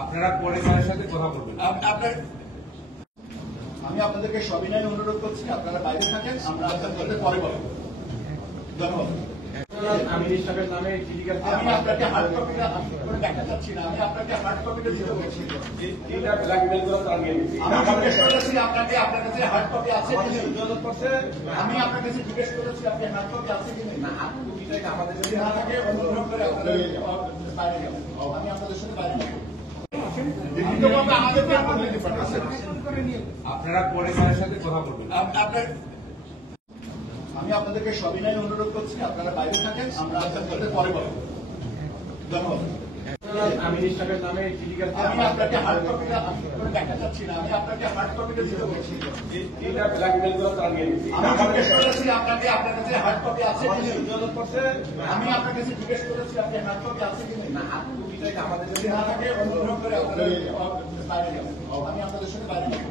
আপনারা পরে স্যারের সাথে কথা বলবেন। আমি আপনাদেরকে সবিনয় অনুরোধ করছি, আপনারা বাইরে থাকেন, আমরা আপনাদের পরে বলব। ধন্যবাদ। আমি আপনাকে হার্ড কপিটা দেখা যাচ্ছি না, আমি আপনাকে হার্ড কপিটা দিতে বলছি। আমি জিজ্ঞেস করেছি আপনাকে, আপনার কাছে হার্ড কপি আছে কি? আমি আপনার কাছে জিজ্ঞেস করেছি আপনি হার্ড কপি আছে কি না? আমাদের যদি না থাকে অনুগ্রহ করে আপনাদের বাইরে যাবেন। আমি আপনাদের সাথে বাইরে যাবো। আপনারা পরে স্যারের সাথে কথা বলবেন। আমি আপনাদেরকে সবিনয় অনুরোধ করছি, আপনারা বাইরে থাকেন, আমরা আপনাদের পরে বলব। ধন্যবাদ। আমি আপনাকে হার্ড কপিটা দেখা যাচ্ছি না, আমি আপনাকে হার্ড কপিটা দিতে বলছি। আমি জিজ্ঞেস করেছি আপনাকে, আপনার কাছে হার্ড কপি আছে কি? আমি আপনার কাছে জিজ্ঞেস করেছি আপনি হার্ড কপি আছে কি না? আমাদের যদি না থাকে অনুগ্রহ করে আপনাদের বাইরে যাবেন। আমি আপনাদের সাথে বাইরে যাবো।